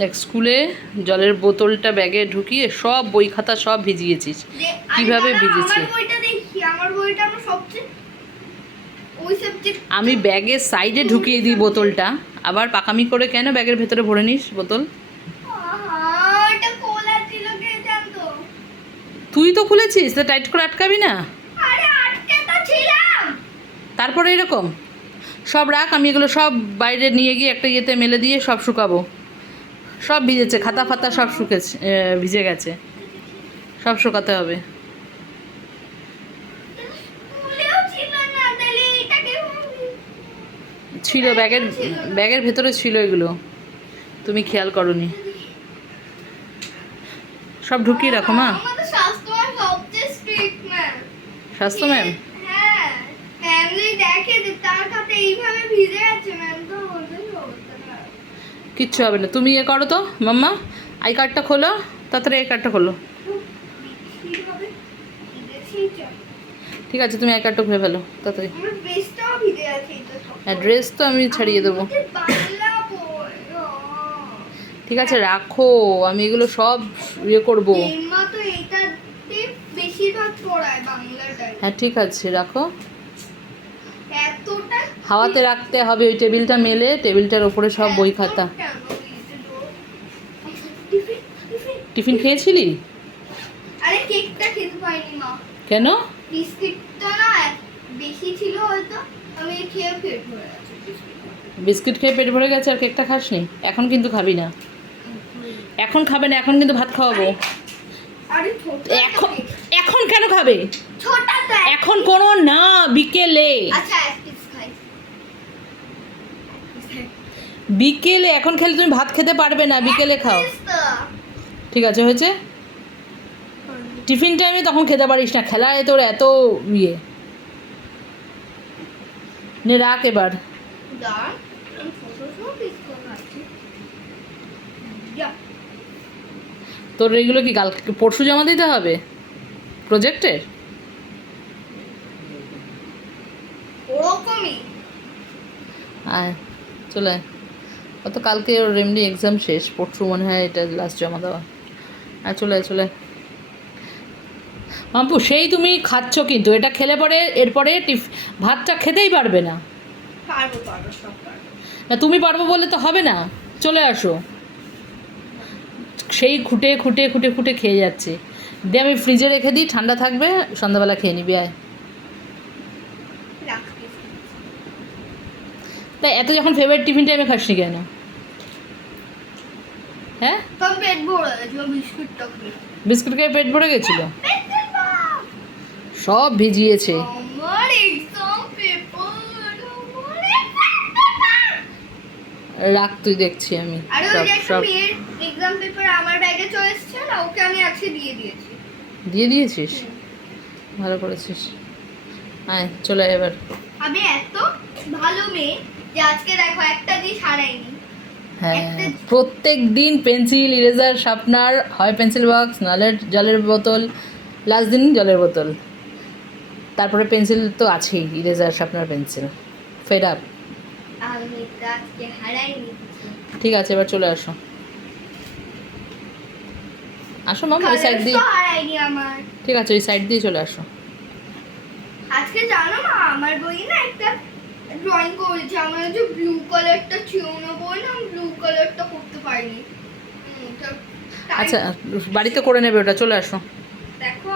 দেখ স্কুলে জলের বোতলটা ব্যাগে ঢুকিয়ে সব বই খাতা সব ভিজিয়েছিস। কিভাবে ভিজেছে? আমি ব্যাগের সাইডে ঢুকিয়ে দিই বোতলটা, আবার পাকামি করে কেন ব্যাগের ভেতরে ভরে নিস বোতল? তুই তো খুলেছিস, তা টাইট করে আটকাবি না? তারপরে এরকম সব রাখ, আমি এগুলো সব বাইরে নিয়ে গিয়ে একটা ইয়েতে মেলে দিয়ে সব শুকাবো। সব ভিজেছে, খাতা ফাতা সব শুকেছে, ভিজে গেছে, সব শুকাতে হবে। ছিল ব্যাগের ভেতরে ছিল এগুলো, তুমি খেয়াল করনি। সব ঢুকিয়ে রাখো মা। স্বাস্থ্য ম্যাম কিচ্ছু হবে না, তুমি ইয়ে করো তো মাম্মা, আই কার্ডটা খোলো তাড়াতাড়ি, আই কার্ডটা খোলো। ঠিক আছে, তুমি আই কার্ডটা খুলে ফেলো তাড়াতাড়ি। হ্যাঁ, ড্রেস তো আমি ছাড়িয়ে দেবো। ঠিক আছে রাখো, আমি এগুলো সব ইয়ে করবো। হ্যাঁ ঠিক আছে রাখো, হাওয়াতে রাখতে হবে। ওই টেবিলটা মেলে, টেবিলটার ওপরে সব বই খাতা। টিফিন খেয়েছিলি? আরে কেকটা খেতে পাইনি মা। কেন? বিস্কিটটা না বেশি ছিল হয়তো, আমি খেয়ে পেট ভরে গেছে। বিস্কিট খেয়ে পেট ভরে গেছে আর কেকটা খাসনি? এখন কিন্তু খাবি না, এখন খাবে না, এখন কিন্তু ভাত খাওয়াবো। এখন এখন কেন খাবে? এখন কোনো না, বিকেলে। আচ্ছা বিকেলে, এখন খেলে তুমি ভাত খেতে পারবে না, বিকেলে খাও। ঠিক আছে হয়েছে, টিফিন টাইমে তখন খেতে পারিস না, খেলায় তোর এত ইয়ে। নে রাখ এবার। তোর এগুলো কি কাল পরশু জমা দিতে হবে প্রজেক্টের? আয় চলে আয়, ও তো কালকে ওর এমনি এক্সাম শেষ, পরশু মনে হয় এটা লাস্ট জমা দেওয়া। আর চলে আয় চলে। মাম্পু সেই তুমি খাচ্ছ, কিন্তু এটা খেলে পরে এরপরে ভাতটা খেতেই পারবে না। না তুমি পারবো বলে তো হবে না, চলে আসো। সেই খুঁটে খুঁটে খুঁটে খুঁটে খেয়ে যাচ্ছে। দিয়ে আমি ফ্রিজে রেখে দিই, ঠান্ডা থাকবে, সন্ধ্যাবেলা খেয়ে নিবি। আয়। তাই এত যখন ফেভারিট টিফিন টাইমে খাসনি কেন? হ্যাঁ বিস্কুট খেয়ে পেট ভরে গেছিল, সব ভিজিয়েছে। রাখ তুই, দেখছি আমি সব এক্সাম পেপার আমার ব্যাগে চলে এসেছে না, ওকে আমি আজকে দিয়ে দিয়েছি। দিয়ে দিয়েছিস, ভালো করেছিস। আয় চলে এবার। আমি এত ভালো মেয়ে যে আজকে দেখো একটা দিন হারাইনি। হ্যাঁ প্রত্যেক দিন পেন্সিল, ইরেজার, শার্পনার, হয় পেন্সিল বক্স, নাহলে জলের বোতল। লাস্ট দিন জলের বোতল, তারপরে পেন্সিল তো আছেই, eraser, sharpener, pencil. Fed up. ঠিক আছে এবার চলে আসো, আসো মাম, ওই সাইড দিয়ে। ঠিক আছে ওই সাইড দিয়ে চলে আসো। আজকে জানো না আমার বই না একটা ড্রয়িং করেছে, আমার যে ব্লু কালারটা ছিল না বই না, ব্লু কালারটা করতে পারিনি। আচ্ছা বাড়িতে করে নেবে ওটা, চলে আসো।